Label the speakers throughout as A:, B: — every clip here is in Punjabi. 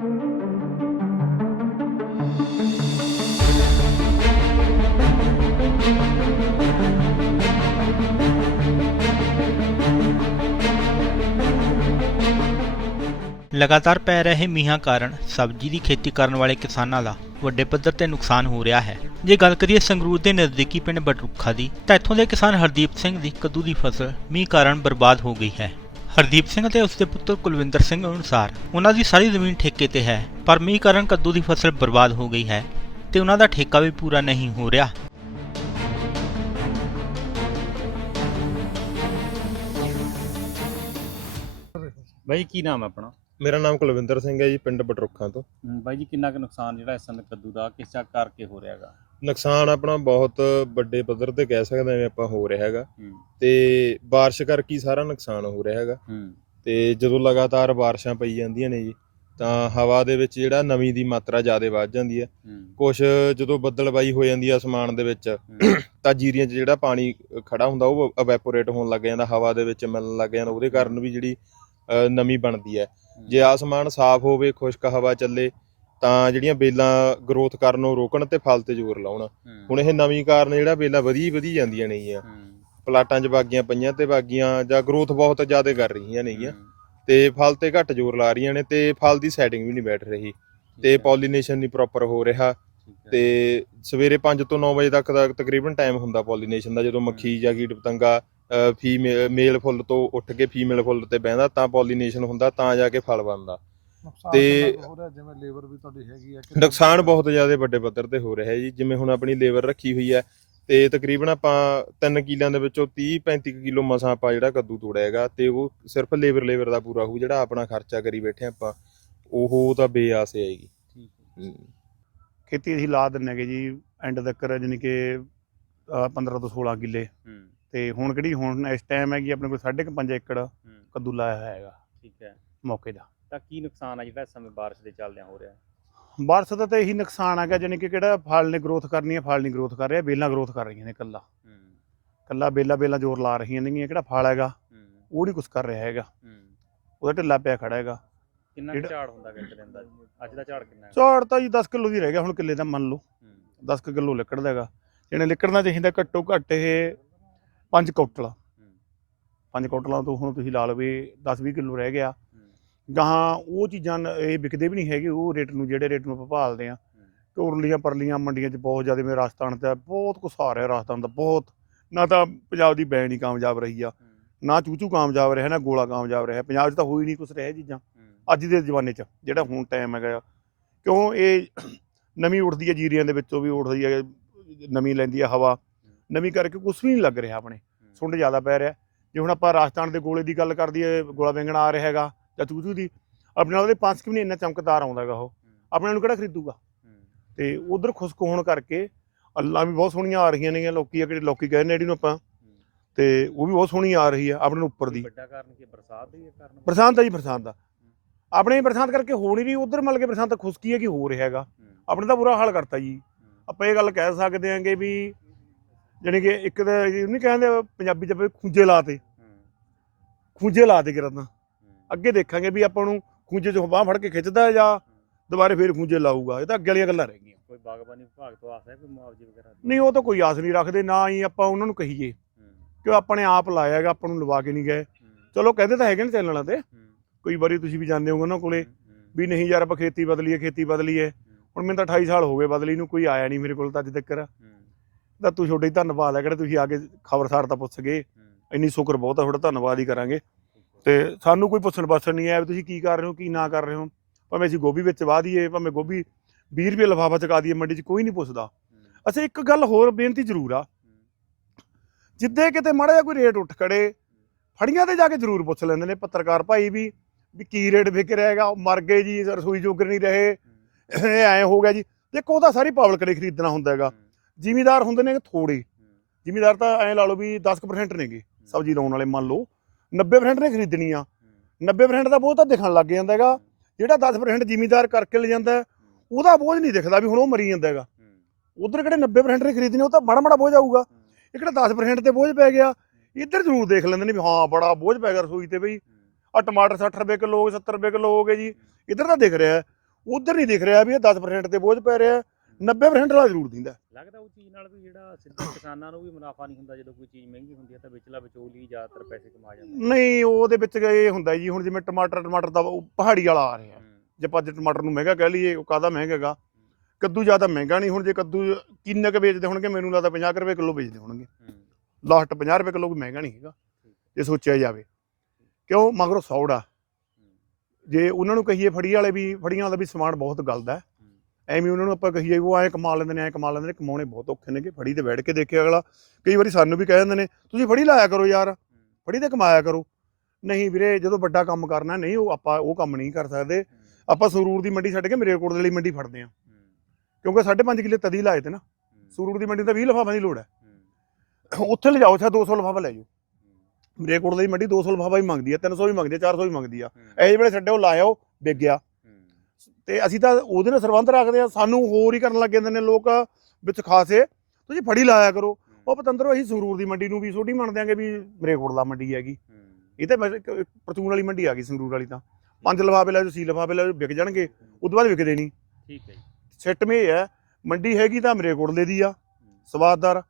A: ਲਗਾਤਾਰ ਪੈ ਰਹੇ ਮੀਂਹਾਂ ਕਾਰਨ ਸਬਜ਼ੀ ਦੀ ਖੇਤੀ ਕਰਨ ਵਾਲੇ ਕਿਸਾਨਾਂ ਦਾ ਵੱਡੇ ਪੱਧਰ ਤੇ ਨੁਕਸਾਨ ਹੋ ਰਿਹਾ ਹੈ। ਜੇ ਗੱਲ ਕਰੀਏ ਸੰਗਰੂਰ ਦੇ ਨਜ਼ਦੀਕੀ ਪਿੰਡ ਬਟਰੁੱਖਾ ਦੀ, ਤਾਂ ਇੱਥੋਂ ਦੇ ਕਿਸਾਨ ਹਰਦੀਪ ਸਿੰਘ ਦੀ ਕੱਦੂ ਦੀ ਫਸਲ ਮੀਂਹ ਕਾਰਨ ਬਰਬਾਦ ਹੋ ਗਈ ਹੈ। ਹਰਦੀਪ ਸਿੰਘ ਅਤੇ ਉਸਦੇ ਪੁੱਤਰ ਕੁਲਵਿੰਦਰ ਸਿੰਘ ਅਨੁਸਾਰ ਉਹਨਾਂ ਦੀ ਸਾਰੀ ਜ਼ਮੀਨ ਠੇਕੇ ਤੇ ਹੈ ਪਰ ਮੀਂਹ ਕਾਰਨ ਕੱਦੂ ਦੀ ਫਸਲ ਬਰਬਾਦ ਹੋ ਗਈ ਹੈ ਤੇ ਉਹਨਾਂ ਦਾ ਠੇਕਾ ਵੀ ਪੂਰਾ ਨਹੀਂ ਹੋ ਰਿਹਾ।
B: ਬਾਈ ਕੀ ਨਾਮ ਹੈ ਆਪਣਾ?
C: ਮੇਰਾ ਨਾਮ ਕੁਲਵਿੰਦਰ ਸਿੰਘ ਹੈ ਜੀ ਪਿੰਡ ਬਟਰੁੱਖਾਂ ਤੋਂ।
B: ਬਾਈ ਜੀ ਕਿੰਨਾ ਕੁ ਨੁਕਸਾਨ ਜਿਹੜਾ ਇਸ ਸਮੇਂ ਕੱਦੂ ਦਾ ਕਿਸ ਚੱਕ ਕਰਕੇ ਹੋ ਰਿਹਾ ਹੈਗਾ
C: ਨੁਕਸਾਨ ਆਪਣਾ ਬਹੁਤ ਵੱਡੇ ਪੱਧਰ ਤੇ ਕਹਿ ਸਕਦੇ ਹਾਂ ਆਪਾਂ ਹੋ ਰਿਹਾ ਹੈਗਾ
B: ਹੂੰ
C: ਤੇ بارش ਕਰਕੇ ਹੀ ਸਾਰਾ ਨੁਕਸਾਨ ਹੋ ਰਿਹਾ ਹੈਗਾ
B: ਹੂੰ
C: ਤੇ ਜਦੋਂ ਲਗਾਤਾਰ ਬਾਰਿਸ਼ਾਂ ਪਈ ਜਾਂਦੀਆਂ ਨੇ ਜੀ ਤਾਂ ਹਵਾ ਦੇ ਵਿੱਚ ਜਿਹੜਾ ਨਮੀ ਦੀ ਮਾਤਰਾ ਜ਼ਿਆਦਾ ਵੱਧ ਜਾਂਦੀ ਹੈ
B: ਹੂੰ
C: ਕੁਝ ਜਦੋਂ ਬੱਦਲਬਾਈ ਹੋ ਜਾਂਦੀ ਆ ਅਸਮਾਨ ਦੇ ਵਿੱਚ
B: ਹੂੰ,
C: ਤਾਂ ਜੀਰੀਆਂ 'ਚ ਜਿਹੜਾ ਪਾਣੀ ਖੜਾ ਹੁੰਦਾ ਉਹ ਇਵੈਪੋਰੇਟ ਹੋਣ ਲੱਗ ਜਾਂਦਾ ਹਵਾ ਦੇ ਵਿੱਚ ਮਿਲਣ ਲੱਗ ਜਾਂਦਾ ਉਹਦੇ ਕਾਰਨ ਵੀ ਜਿਹੜੀ ਅ, ਨਮੀ ਬਣਦੀ ਹੈ ਜੇ ਆਸਮਾਨ ਸਾਫ਼ ਹੋਵੇ ਖੁਸ਼ਕ ਹਵਾ ਚੱਲੇ ਤਾਂ ਜਿਹੜੀਆਂ ਬੇਲਾਂ ਗਰੋਥ ਕਰਨ ਨੂੰ ਰੋਕਣ ਤੇ ਫਲ ਤੇ ਜ਼ੋਰ ਲਾਉਣ। ਹੁਣ ਇਹ ਨਵੀਂ ਕਾਰਨ ਜਿਹੜਾ ਬੇਲਾਂ ਵਧੀ ਵਧੀ ਜਾਂਦੀਆਂ ਨੇਗੀਆਂ ਪਲਾਟਾਂ 'ਚ ਬਾਗੀਆਂ ਪਈਆਂ ਤੇ ਬਾਗੀਆਂ ਜਾਂ ਗਰੋਥ ਬਹੁਤ ਜ਼ਿਆਦਾ ਕਰ ਰਹੀਆਂ ਨੇਗੀਆਂ ਤੇ ਫਲ ਤੇ ਘੱਟ ਜ਼ੋਰ ਲਾ ਰਹੀਆਂ ਨੇ ਤੇ ਫਲ ਦੀ ਸੈਟਿੰਗ ਵੀ ਨਹੀਂ ਬੈਠ ਰਹੀ। ਤੇ ਪੋਲੀਨੇਸ਼ਨ ਨਹੀਂ ਪ੍ਰੋਪਰ ਹੋ ਰਿਹਾ। ਤੇ ਸਵੇਰੇ 5 ਤੋਂ 9 ਵਜੇ ਤੱਕ ਦਾ ਤਕਰੀਬਨ ਟਾਈਮ ਹੁੰਦਾ ਪੋਲੀਨੇਸ਼ਨ ਦਾ ਜਦੋਂ ਮੱਖੀ ਜਾਂ ਕੀਟ ਪਤੰਗਾ ਫੀਮੇਲ ਮੇਲ ਫੁੱਲ ਤੋਂ ਉੱਠ ਕੇ ਫੀਮੇਲ ਫੁੱਲ ਤੇ ਬਹਿੰਦਾ ਤਾਂ ਪੋਲੀਨੇਸ਼ਨ ਹੁੰਦਾ ਤਾਂ ਜਾ ਕੇ ਫਲ ਬਣਦਾ। ਤੇ-
D: ਕਿੰਨਾ ਕੁ ਹੋ ਰਿਹਾ? ਜਿਵੇਂ ਲੇਬਰ ਵੀ ਤੁਹਾਡੀ ਹੈਗੀ ਆ ਕਿੰਨਾ
C: ਨੁਕਸਾਨ ਬਹੁਤ ਜ਼ਿਆਦਾ ਵੱਡੇ ਪੱਧਰ ਤੇ ਹੋ ਰਿਹਾ ਹੈ ਜੀ। ਜਿਵੇਂ ਹੁਣ ਆਪਣੀ ਲੇਬਰ ਰੱਖੀ ਹੋਈ ਹੈ ਤੇ ਤਕਰੀਬਨ ਆਪਾਂ 3 ਕਿੱਲਿਆਂ ਦੇ ਵਿੱਚੋਂ 30 35 ਕਿਲੋ ਮਸਾਂ ਆਪਾਂ ਜਿਹੜਾ ਕੱਦੂ ਤੋੜਿਆ ਹੈਗਾ ਤੇ ਉਹ ਸਿਰਫ ਲੇਬਰ ਲੇਬਰ ਦਾ ਪੂਰਾ ਹੋਊ ਜਿਹੜਾ ਆਪਣਾ ਖਰਚਾ ਕਰੀ ਬੈਠੇ ਆਪਾਂ ਉਹ ਤਾਂ ਬੇਆਸ ਆਏਗੀ।
E: ਖੇਤੀ ਅਸੀਂ ਲਾ ਦਿੰਨੇ ਗੇ ਜੀ ਐਂਡ ਤੱਕ ਜਾਣੀ ਕਿ ਅਹ 15 ਤੋਂ 16 ਕਿੱਲੇ। ਤੇ ਹੁਣ ਕਿਹੜੀ ਹੁਣ ਇਸ ਟਾਈਮ ਹੈਗੀ ਆਪਣੇ ਕੋਲ 5.5 ਏਕੜ ਕੱਦੂ ਲਾਇਆ ਹੋਇਆ ਹੈਗਾ
B: ਠੀਕ ਹੈ।
E: ਮੌਕੇ ਦਾ।
B: ਤਾਂ ਕੀ ਨੁਕਸਾਨ ਆ ਜਿਹੜਾ ਇਸ ਸਮੇਂ ਬਾਰਿਸ਼ ਦੇ ਚੱਲਦਿਆਂ ਹੋ ਰਿਹਾ
E: ਬਾਰਸ ਦਾ ਤਾਂ ਇਹੀ ਨੁਕਸਾਨ ਹੈਗਾ ਜਾਣੀ ਕਿ ਕਿਹੜਾ ਫਲ ਨੇ ਗਰੋਥ ਕਰਨੀ ਹੈ ਫਲ ਨਹੀਂ ਗਰੋਥ ਕਰ ਰਿਹਾ ਬੇਲਾਂ ਗਰੋਥ ਕਰ ਰਹੀਆਂ ਨੇ ਕੱਲਾ ਕੱਲਾ ਬੇਲਾ ਬੇਲਾ ਜ਼ੋਰ ਲਾ ਰਹੀਆਂ ਨੇਗੀਆਂ ਕਿਹੜਾ ਫਲ ਹੈਗਾ? ਉਹ ਨਹੀਂ ਕੁਝ ਕਰ ਰਿਹਾ ਹੈਗਾ। ਉਹਦਾ ਢਿੱਲਾ ਪਿਆ ਖੜਾ ਹੈਗਾ।
B: ਕਿੰਨਾ ਕੁ ਝਾੜ ਹੁੰਦਾ ਕਿ ਇੱਕ ਦਿਨ ਦਾ ਅੱਜ ਦਾ ਝਾੜ ਕਿੰਨਾ ਹੈ
E: ਝਾੜ ਤਾਂ ਜੀ 10 ਕਿਲੋ ਦੀ ਰਹਿ ਗਿਆ ਹੁਣ ਕਿੱਲੇ ਦਾ ਮੰਨ ਲਓ।
B: ਹੂੰ।
E: 10 ਕਿਲੋ ਲਿਕੜਦਾ ਹੈਗਾ। ਜਿਹਨੇ ਲਿਕੜਨਾ ਚਾਹੀਦਾ ਘੱਟੋ ਘੱਟ ਇਹ 5 ਕੁਇੰਟਲ
B: ਹੂੰ।
E: 5 ਕੁਇੰਟਲਾਂ ਤੋਂ ਹੁਣ ਤੁਸੀਂ ਲਾ ਲਓ ਵੀ 10 20 ਕਿਲੋ ਰਹਿ ਗਿਆ। ਗਾਹਾਂ ਉਹ ਚੀਜ਼ਾਂ ਨ- ਇਹ ਵਿਕਦੇ ਵੀ ਨਹੀਂ ਹੈਗੇ, ਉਹ ਰੇਟ ਨੂੰ, ਜਿਹੜੇ ਰੇਟ ਨੂੰ ਆਪਾਂ ਭਾਲਦੇ ਆ ਤੇ ਉਰਲੀਆਂ ਪਰਲੀਆਂ ਮੰਡੀਆਂ 'ਚ ਬਹੁਤ ਜ਼ਿਆਦਾ ਮੇਰੇ ਰਾਜਸਥਾਨ ਤੇ ਬਹੁਤ ਕੁਛ ਆ ਰਿਹਾ ਰਾਜਸਥਾਨ ਦਾ, ਬਹੁਤ। ਨਾ ਤਾਂ ਪੰਜਾਬ ਦੀ ਬੈਂਡ ਹੀ ਕਾਮਯਾਬ ਰਹੀ ਆ, ਨਾ ਚੂਚੂ ਕਾਮਯਾਬ ਰਿਹਾ, ਨਾ ਗੋਲਾ ਕਾਮਯਾਬ ਰਿਹਾ। ਪੰਜਾਬ 'ਚ ਤਾਂ ਹੋਈ ਨਹੀਂ ਕੁਛ ਰਿਹਾ ਇਹ ਚੀਜ਼ਾਂ, ਅੱਜ ਦੇ ਜ਼ਮਾਨੇ 'ਚ, ਜਿਹੜਾ ਹੁਣ ਟਾਈਮ ਹੈਗਾ ਆ। ਕਿਉਂ ਇਹ ਨਵੀਂ ਉੱਠਦੀ ਹੈ ਜੀਰੀਆਂ ਦੇ ਵਿੱਚੋਂ ਵੀ ਉੱਠਦੀ ਹੈ, ਨਵੀਂ ਲੈਂਦੀ ਹੈ ਹਵਾ। ਨਵੀਂ ਕਰਕੇ ਕੁਛ ਵੀ ਨਹੀਂ ਲੱਗ ਰਿਹਾ ਆਪਣੇ, ਸੁੰਡ ਜ਼ਿਆਦਾ ਪੈ ਰਿਹਾ। ਜੇ ਹੁਣ ਆਪਾਂ ਰਾਜਸਥਾਨ ਦੇ ਗੋਲੇ ਦੀ ਗੱਲ ਕਰਦੀ ਹੈ ਗੋਲਾ ਵੈਂਗਣਾ ਆ ਰਿਹਾ ਹੈਗਾ। ਜਾਂ ਚੂਚੂ ਦੀ। ਆਪਣੇ ਨਾਲ ਉਹਦੇ ਪੰਜ ਕਿ ਵੀ ਨਹੀਂ ਇੰਨਾ ਚਮਕਦਾਰ ਆਉਂਦਾ ਹੈਗਾ ਉਹ। ਆਪਣੇ ਨੂੰ ਕਿਹੜਾ ਖਰੀਦੂਗਾ? ਤੇ ਉਧਰ ਖੁਸ਼ਕ ਹੋਣ ਕਰਕੇ ਅੱਲਾ ਵੀ ਬਹੁਤ ਸੋਹਣੀਆਂ ਆ ਰਹੀਆਂ ਨੇਗੀਆਂ ਲੋਕੀ ਆ ਜਿਹੜੇ ਲੋਕੀ ਕਹਿੰਦੇ ਨੇ ਜਿਹੜੀ ਨੂੰ ਆਪਾਂ। ਤੇ ਉਹ ਵੀ ਬਹੁਤ ਸੋਹਣੀ ਆ ਰਹੀ ਆ ਆਪਣੇ ਨੂੰ ਉੱਪਰ ਦੀ।
B: ਵੱਡਾ ਕਾਰਨ ਕੀ? ਬਰਸਾਤ ਦੀ ਹੈ ਕਾਰਨ?
E: ਬਰਸਾਤ ਦਾ ਜੀ ਬਰਸਾਤ ਦਾ। ਆਪਣੇ ਬਰਸਾਤ ਕਰਕੇ ਹੋ ਨਹੀਂ ਰਹੀ ਉਧਰ ਮਤਲਬ ਕਿ ਬਰਸਾਤ ਤਾਂ ਖੁਸ਼ਕੀ ਹੈ ਕਿ ਹੋ ਰਿਹਾ ਹੈਗਾ। ਆਪਣੇ ਤਾਂ ਬੁਰਾ ਹਾਲ ਕਰਤਾ ਜੀ। ਆਪਾਂ ਇਹ ਗੱਲ ਕਹਿ ਸਕਦੇ ਆਂਗੇ ਵੀ ਜਾਣੀ ਕਿ ਇੱਕ ਤਾਂ ਨਹੀਂ ਕਹਿੰਦੇ ਪੰਜਾਬੀ ਚ ਖੂੰਜੇ ਲਾਤੇ ਖੂੰਜੇ ਲਾਤੇ ਕਿਰਦਾਂ
B: ਹੂੰ,
E: ਅੱਗੇ ਦੇਖਾਂਗੇ ਵੀ ਆਪਾਂ ਨੂੰ ਖੂੰਜੇ ਚੋਂ ਬਾਹ ਫੜ ਕੇ ਖਿੱਚਦਾ ਜਾਂ ਦੁਬਾਰੇ ਫੇਰ ਖੂੰਜੇ ਲਾਊਗਾ। ਇਹ ਤਾਂ ਅੱਗੇ ਵਾਲੀਆਂ ਗੱਲਾਂ ਰਹਿ ਗਈਆਂ।
B: ਕੋਈ ਬਾਗਬਾਨੀ ਵਿਭਾਗ ਤੋਂ ਆਸ ਹੈ ਕੋਈ ਮੁਆਵਜ਼ੇ ਵਗੈਰਾ? ਦੀ?
E: ਨਹੀਂ ਉਹ ਤਾਂ ਕੋਈ ਆਸ ਨਹੀਂ ਰੱਖਦੇ ਨਾ ਹੀ ਆਪਾਂ ਉਹਨਾਂ ਨੂੰ ਕਹੀਏ
B: ਹੂੰ,
E: ਕਿ ਉਹ ਆਪਣੇ ਆਪ ਲਾਇਆ ਹੈਗਾ ਆਪਾਂ ਨੂੰ ਲਵਾ ਕੇ ਨਹੀਂ ਗਏ।
B: ਹੂੰ,
E: ਚਲੋ ਕਹਿੰਦੇ ਤਾਂ ਹੈਗੇ ਨੇ ਚੈਨਲਾਂ ਤੇ
B: ਹੂੰ,
E: ਕਈ ਵਾਰੀ ਤੁਸੀਂ ਵੀ ਜਾਂਦੇ ਹੋਗੇ ਉਹਨਾਂ ਕੋਲੇ
B: ਹੂੰ,
E: ਵੀ ਨਹੀਂ ਯਾਰ ਆਪਾਂ ਖੇਤੀ ਬਦਲੀਏ ਖੇਤੀ ਬਦਲੀਏ। ਹੁਣ ਮੈਨੂੰ ਤਾਂ 28 ਸਾਲ ਹੋ ਗਏ ਬਦਲੀ ਨੂੰ ਕੋਈ ਆਇਆ ਨਹੀਂ ਮੇਰੇ ਕੋਲ ਤਾਂ ਅੱਜ ਤੱਕ।
B: ਹੂੰ,
E: ਤਾਂ ਤੂੰ ਛੋਟੇ ਧੰਨਵਾਦ ਹੈ ਕਿਹੜੇ ਤੁਸੀਂ ਆ ਕੇ ਖਬਰਸਾਰ ਤਾਂ ਪੁੱਛ ਗਏ।
B: ਹੂੰ,
E: ਇੰਨੀ ਸ਼ੁਕਰ ਬਹੁਤ ਆ ਤੁਹਾਡਾ ਧੰਨਵਾਦ ਹੀ ਕਰਾਂਗੇ। ਤੇ ਸਾਨੂੰ ਕੋਈ ਪੁੱਛਣ ਪਾਛਣ ਨਹੀਂ ਆਇਆ ਵੀ ਤੁਸੀਂ ਕੀ ਕਰ ਰਹੇ ਹੋ ਕੀ ਨਾ ਕਰ ਰਹੇ ਹੋ। ਭਾਵੇਂ ਅਸੀਂ ਗੋਭੀ ਵਿੱਚ ਵਾਹ ਦਈਏ ਭਾਵੇਂ ਗੋਭੀ 20 ਰੁਪਏ ਲਫਾਫਾ ਚਕਾ ਦਈਏ ਮੰਡੀ 'ਚ ਕੋਈ ਨਹੀਂ ਪੁੱਛਦਾ। ਅੱਛਾ ਇੱਕ ਗੱਲ ਹੋਰ ਬੇਨਤੀ ਜ਼ਰੂਰ ਆ। ਜਿੱਦੇ ਕਿਤੇ ਮਾੜਾ ਜਿਹਾ ਕੋਈ ਰੇਟ ਉੱਠ ਖੜੇ ਫੜੀਆਂ ਤੇ ਜਾ ਕੇ ਜ਼ਰੂਰ ਪੁੱਛ ਲੈਂਦੇ ਨੇ ਪੱਤਰਕਾਰ ਭਾਈ ਵੀ ਵੀ ਕੀ ਰੇਟ ਵਿਕ ਰਿਹਾ ਹੈਗਾ ਉਹ ਮਰ ਗਏ ਜੀ ਰਸੋਈ ਜੋਗਰ ਨਹੀਂ ਰਹੇ ਇਹ ਐ ਹੋ ਗਿਆ ਜੀ। ਦੇਖੋ ਉਹਦਾ ਸਾਰੀ ਪਬਲਿਕ ਨੇ ਖਰੀਦਣਾ ਹੁੰਦਾ ਹੈਗਾ। ਜ਼ਿਮੀਦਾਰ ਹੁੰਦੇ ਨੇ ਥੋੜੇ ਜ਼ਿਮੀਦਾਰ ਤਾਂ ਐ ਲਾ ਲਓ ਵੀ 10% ਨੇਗੇ। ਸਬਜ਼ੀ ਲਾਉਣ ਵਾਲੇ ਮੰਨ ਲਓ। 90% ਨੇ ਖਰੀਦਣੀ ਆ 90% ਦਾ ਬੋਝ ਤਾਂ ਦਿਖਣ ਲੱਗ ਜਾਂਦਾ ਹੈਗਾ। ਜਿਹੜਾ 10% ਜ਼ਿਮੀਦਾਰ ਕਰਕੇ ਲੈ ਜਾਂਦਾ ਉਹਦਾ ਬੋਝ ਨਹੀਂ ਦਿਖਦਾ ਵੀ ਹੁਣ ਉਹ ਮਰੀ ਜਾਂਦਾ ਹੈਗਾ। ਉਧਰ ਕਿਹੜੇ 90% ਨੇ ਖਰੀਦਣੀ, ਉਹ ਤਾਂ ਮਾੜਾ ਮਾੜਾ ਬੋਝ ਆਊਗਾ। ਇਹ ਕਿਹੜਾ 10% ਤੇ ਬੋਝ ਪੈ ਗਿਆ। ਇੱਧਰ ਜ਼ਰੂਰ ਦੇਖ ਲੈਂਦੇ ਨੇ ਵੀ ਹਾਂ, ਬੜਾ ਬੋਝ ਪੈ ਗਿਆ ਰਸੋਈ ਤੇ ਬਈ। ਆ ਟਮਾਟਰ 60 ਰੁਪਏ ਕਿਲੋ ਹੋ ਗਏ 70 ਰੁਪਏ ਕਿਲੋ ਹੋ ਗਏ ਜੀ। ਇੱਧਰ ਤਾਂ ਦਿਖ ਰਿਹਾ ਹੈ। ਉਧਰ ਨਹੀਂ ਦਿਖ ਰਿਹਾ ਵੀ ਇਹ 10% ਤੇ ਬੋਝ ਪੈ ਰਿਹਾ 90% ਵਾਲਾ ਜ਼ਰੂਰ ਦਿੰਦਾ।
B: ਲੱਗਦਾ ਉਹ ਚੀਜ਼ ਨਾਲ ਵੀ ਜਿਹੜਾ ਸਿੱਧੇ ਕਿਸਾਨਾਂ ਨੂੰ ਵੀ ਮੁਨਾਫਾ ਨਹੀਂ ਹੁੰਦਾ ਜਦੋਂ ਕੋਈ ਚੀਜ਼ ਮਹਿੰਗੀ ਹੁੰਦੀ ਹੈ ਤਾਂ ਵਿਚਲਾ ਵਿਚੋਲੀ ਜ਼ਿਆਦਾਤਰ ਪੈਸੇ ਕਮਾ ਜਾਂਦਾ
E: ਨਹੀਂ ਉਹਦੇ ਵਿੱਚ ਇਹ ਹੁੰਦਾ ਜੀ ਹੁਣ ਜਿਵੇਂ ਟਮਾਟਰ ਟਮਾਟਰ ਦਾ ਉਹ ਪਹਾੜੀ ਵਾਲਾ ਆ ਰਿਹਾ। ਜੇ ਆਪਾਂ ਅੱਜ ਟਮਾਟਰ ਨੂੰ ਮਹਿੰਗਾ ਕਹਿ ਲਈਏ ਉਹ ਕਾਹਦਾ ਮਹਿੰਗਾ ਹੈਗਾ? ਕੱਦੂ ਜ਼ਿਆਦਾ ਮਹਿੰਗਾ ਨਹੀਂ ਹੁਣ ਜੇ ਕੱਦੂ ਕਿੰਨੇ ਕੁ ਵੇਚਦੇ ਹੋਣਗੇ ਮੈਨੂੰ ਲੱਗਦਾ 50 ਕੁ ਰੁਪਏ ਕਿਲੋ ਵੇਚਦੇ ਹੋਣਗੇ। ਲਾਸਟ 50 ਰੁਪਏ ਕਿਲੋ ਕੋਈ ਮਹਿੰਗਾ ਨਹੀਂ ਹੈਗਾ ਜੇ ਸੋਚਿਆ ਜਾਵੇ। ਕਿਉਂ? ਮਗਰੋਂ ਸੌੜਾ ਜੇ ਉਹਨਾਂ ਨੂੰ ਕਹੀਏ ਫੜੀ ਵਾਲੇ ਵੀ ਫੜੀਆਂ ਵਾਲਾ ਵੀ ਸਮਾਨ ਬਹੁਤ ਗਲਦਾ। ਹੈ ਐਵੇਂ ਉਹਨਾਂ ਨੂੰ ਆਪਾਂ ਕਹੀਏ ਉਹ ਐਂ ਕਮਾ ਲੈਂਦੇ ਨੇ ਐਂ ਕਮਾ ਲੈਂਦੇ ਨੇ ਕਮਾਉਣੇ ਬਹੁਤ ਔਖੇ ਨੇਗੇ ਫੜੀ ਤੇ ਬੈਠ ਕੇ ਦੇਖੇ ਅਗਲਾ। ਕਈ ਵਾਰੀ ਸਾਨੂੰ ਵੀ ਕਹਿ ਦਿੰਦੇ ਨੇ ਤੁਸੀਂ ਫੜੀ ਲਾਇਆ ਕਰੋ ਯਾਰ ਫੜੀ ਤੇ ਕਮਾਇਆ ਕਰੋ। ਨਹੀਂ ਵੀਰੇ ਜਦੋਂ ਵੱਡਾ ਕੰਮ ਕਰਨਾ ਨਹੀਂ ਉਹ ਆਪਾਂ ਉਹ ਕੰਮ ਨਹੀਂ ਕਰ ਸਕਦੇ। ਆਪਾਂ ਸਰੂਰ ਦੀ ਮੰਡੀ ਛੱਡ ਕੇ ਮਰੇਕੋਟ ਦੇ ਲਈ ਮੰਡੀ ਫੜਦੇ ਆ ਕਿਉਂਕਿ 5.5 ਕਿੱਲੇ ਤਦੀ ਲਾਏ ਤੇ ਨਾ। ਸਰੂਰ ਦੀ ਮੰਡੀ ਤਾਂ 20 ਲਫਾਫਿਆਂ ਦੀ ਲੋੜ ਹੈ। ਉੱਥੇ ਲਿਜਾਓ ਚਾਹੇ 200 ਲਫਾਫਾ ਲੈ ਜਾਓ। ਮਰੇਕੋਟ ਦੀ ਮੰਡੀ 200 ਲਫਾਫਾ ਹੀ ਮੰਗਦੀ ਆ 300 ਵੀ ਮੰਗਦੀ ਆ 400 ਵੀ ਮੰਗਦੀ ਆ। ਇਹ ਵੇਲੇ ਛੱਡਿਓ ਲਾਇਓ ਵਿਕ ਗਿਆ। ਤੇ ਅਸੀਂ ਤਾਂ ਉਹਦੇ ਨਾਲ ਸਰਬੰਧ ਰੱਖਦੇ ਆ ਸਾਨੂੰ ਹੋਰ ਹੀ ਕਰਨ ਲੱਗ ਜਾਂਦੇ ਨੇ ਲੋਕ ਵਿੱਚ ਖਾਸੇ। ਤੁਸੀਂ ਫੜੀ ਲਾਇਆ ਕਰੋ। ਉਹ ਪਤੰਦਰੋ ਅਸੀਂ ਸੰਗਰੂਰ ਦੀ ਮੰਡੀ ਨੂੰ ਵੀ ਛੋਟੀ ਮੰਨ ਦਿਆਂਗੇ ਵੀ ਮਰੇਕੋਟ ਦਾ ਮੰਡੀ ਹੈਗੀ। ਇਹ ਤਾਂ ਪਰਚੂਨ ਵਾਲੀ ਮੰਡੀ ਆ ਗਈ ਸੰਗਰੂਰ ਵਾਲੀ ਤਾਂ। ਪੰਜ ਲਫਾਫੇ ਲੈ ਜਾਓ ਸੀ ਲਫਾਫੇ ਲੈ ਵਿਕ ਜਾਣਗੇ। ਉਦੋਂ ਬਾਅਦ ਵਿਕਦੇ ਨਹੀਂ।
B: ਠੀਕ ਹੈ ਜੀ।
E: ਸਿੱਟ ਮੇ ਹੈ। ਮੰਡੀ ਹੈਗੀ ਤਾਂ ਮਰੇਕੋਟਲੇ ਦੀ ਆ। ਸਵਾਦਦਾਰ।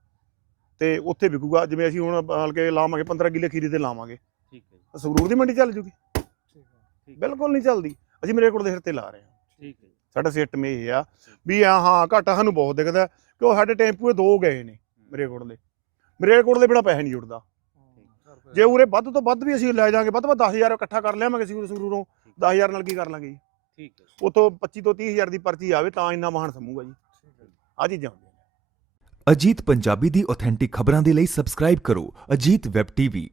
E: ਤੇ ਉੱਥੇ ਵਿਕੂਗਾ। ਜਿਵੇਂ ਅਸੀਂ ਹੁਣ ਹਲਕੇ ਲਾਵਾਂਗੇ 15 ਕਿੱਲੇ ਖੀਰੀ ਤੇ ਲਾਵਾਂਗੇ।
B: ਠੀਕ ਹੈ ਜੀ।
E: ਸੰਗਰੂਰ ਦੀ ਮੰਡੀ ਚੱਲ ਜੂਗੀ।
B: ਠੀਕ ਹੈ।
E: ਬਿਲਕੁਲ ਨਹੀਂ ਚੱਲਦੀ। ਅਸੀਂ ਮਰੇਕੋਟ ਦੇ ਸਿਰ ਤੇ ਲਾ ਰਹੇ ਹਾਂ।
B: ਠੀਕ ਹੈ
E: ਸਾਡਾ ਸਿੱਟ ਮੇ ਇਹ ਆ ਵੀ ਆ ਹਾਂ ਘਾਟਾ ਸਾਨੂੰ ਬਹੁਤ ਦਿਖਦਾ। ਕਿ ਉਹ ਸਾਡੇ ਟੈਂਪੂਏ ਦੋ ਗਏ ਨੇ ਮਰੇਕੋਟ ਦੇ। ਮਰੇਕੋਟ ਦੇ ਬਿਨਾ ਪੈਸੇ ਨਹੀਂ ਜੁੜਦਾ। ਜੇ ਉਰੇ ਵੱਧ ਤੋਂ ਵੱਧ ਵੀ ਅਸੀਂ ਲੈ ਜਾਾਂਗੇ ਵੱਧ ਤੋਂ ਵੱਧ 10000 ਇਕੱਠਾ ਕਰ ਲਿਆਵਾਂਗੇ ਅਸੀਂ ਸੰਗਰੂਰੋਂ। 10000 ਨਾਲ ਕੀ ਕਰ ਲਾਂਗੇ ਜੀ?
B: ਠੀਕ ਹੈ।
E: ਉਤੋਂ 25 ਤੋਂ 30000 ਦੀ ਪਰਚੀ ਆਵੇ ਤਾਂ ਇੰਨਾ ਮਹਾਨ ਸਮੂਗਾ ਜੀ। ਆ ਚੀਜ਼ਾਂ
F: ਅਜੀਤ ਪੰਜਾਬੀ ਦੀ ਆਥੈਂਟਿਕ ਖਬਰਾਂ ਦੇ ਲਈ ਸਬਸਕ੍ਰਾਈਬ ਕਰੋ ਅਜੀਤ ਵੈਬ ਟੀਵੀ